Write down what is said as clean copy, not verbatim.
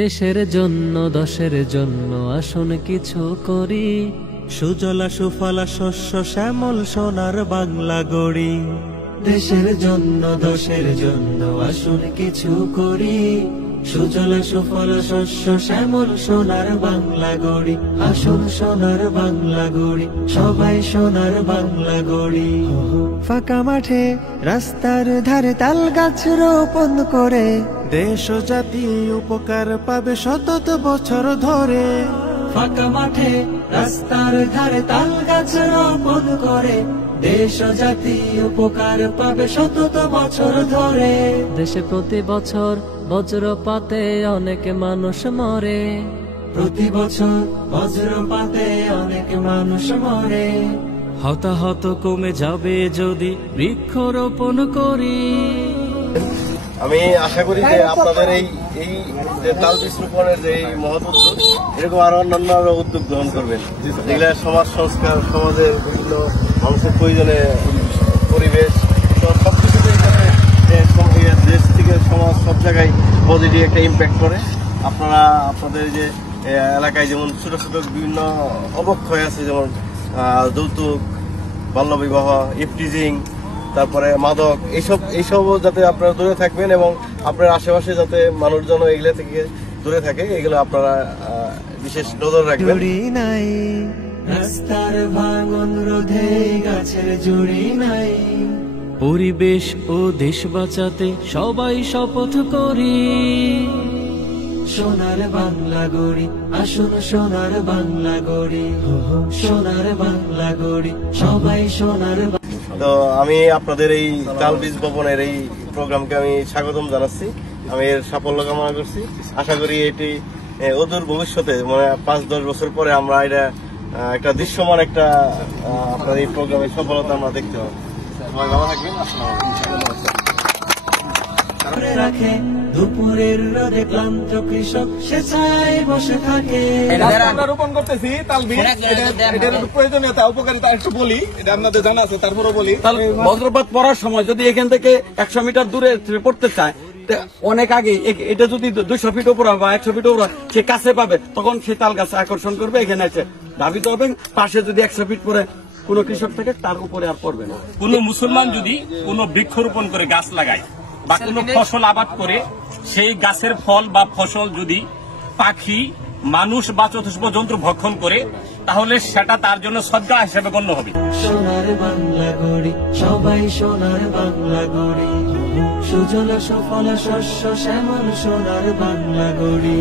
দেশের জন্য দশের জন্য আসুন কিছু করি, সুজলা সুফলা শস্য শ্যামল সোনার বাংলা গড়ি। দেশের জন্য দশের জন্য আসুন কিছু করি, সুজলা সুফলা শস্য শ্যামল সোনার বাংলা গড়ি। আসুন সোনার বাংলা গড়ি, সবাই সোনার বাংলা গড়ি। ফাঁকা মাঠে রাস্তার ধারে তাল গাছ রোপণ করে দেশ ও জাতি উপকার পাবে শত বছর ধরে। ফাঁকা মাঠে রাস্তার ধারে তাল গাছ রোপণ করে দেশ ও জাতি উপকার পাবে শত বছর ধরে। দেশে প্রতি বছর বজ্রপাতে অনেক মানুষ মরে, প্রতি বছর বজ্রপাতে অনেক মানুষ মরে। হতাহত কমে যাবে যদি বৃক্ষরোপণ করি। আমি আশা করি যে আপনাদের এই যে তাল বীজ রোপণের যে এই মহৎ উদ্যোগ, এরকম আরো অন্যান্য উদ্যোগ গ্রহণ করবেন, যেগুলো সমাজ সংস্কার, সমাজের বিভিন্ন মানুষের প্রয়োজনে পরিবেশ সবকিছুতে দেশ থেকে সমাজ সব জায়গায় পজিটিভ একটা ইম্প্যাক্ট করে। আপনারা আপনাদের যে এলাকায় যেমন ছোট ছোট বিভিন্ন অবক্ষয় আছে, যেমন যৌতুক, বাল্যবিবাহ, ইফটিজিং, তারপরে মাদক, এইসব যাতে আপনারা দূরে থাকবেন এবং আপনার আশেপাশে যাতে মানুষজন এগুলো থেকে দূরে থাকে, এগুলো আপনারা বিশেষ নজর রাখবেন। নাই রাস্তার ভাঙন রোধে গাছের জুড়ি নাই, পরিবেশ ও দেশ বাঁচাতে সবাই শপথ করি। সোনার বাংলা গড়ি, আসুন সোনার বাংলা গড়ি। সোনার বাংলা গড়ি, সবাই সোনার। তো আমি আপনাদের এই তাল বীজ বপনের এই প্রোগ্রামকে আমি স্বাগতম জানাচ্ছি। আমি এর সাফল্য কামনা করছি। আশা করি এটি অদূর ভবিষ্যতে, মানে 5-10 বছর পরে আমরা এটা একটা দৃশ্যমান একটা আপনার এই প্রোগ্রামের সফলতা আমরা দেখতে পাবো। সবাই ভালো থাকবেন। রাখে দুপুরের রোদে ক্লান্ত কৃষক সে ছায় বসে থাকে। আমরা রোপণ করতেছি তাল বীজ, এটার প্রয়োজনীয়তা উপকারিতা একটু বলি, এটা আপনাদের জানা আছে, তারপরে বলি। বজ্রপাত পড়ার সময় যদি এখান থেকে 100 মিটার দূরে পড়তে চায়, অনেক আগে এটা যদি 200 ফিট উপর বা 100 ফিট উপর সে কাছে পাবে, তখন সে তাল গাছ আকর্ষণ করবে, এখানে এসে ধাবিত হবে। পাশে যদি 100 ফিট পরে কোন কৃষক থাকে, তার উপরে আর পড়বে না। কোন মুসলমান যদি কোন বৃক্ষরোপণ করে গাছ লাগায় বা কোন ফসল আবাদ করে, সেই গাছের ফল বা ফসল যদি পাখি, মানুষ বা চতুষ্প জন্তু ভক্ষণ করে, তাহলে সেটা তার জন্য সদকা হিসেবে গণ্য হবে। সোনার বাংলা গড়ি, সবাই সোনার বাংলা গড়ি। সুজলা সুফলা শস্য শ্যামল সোনার বাংলা গড়ি।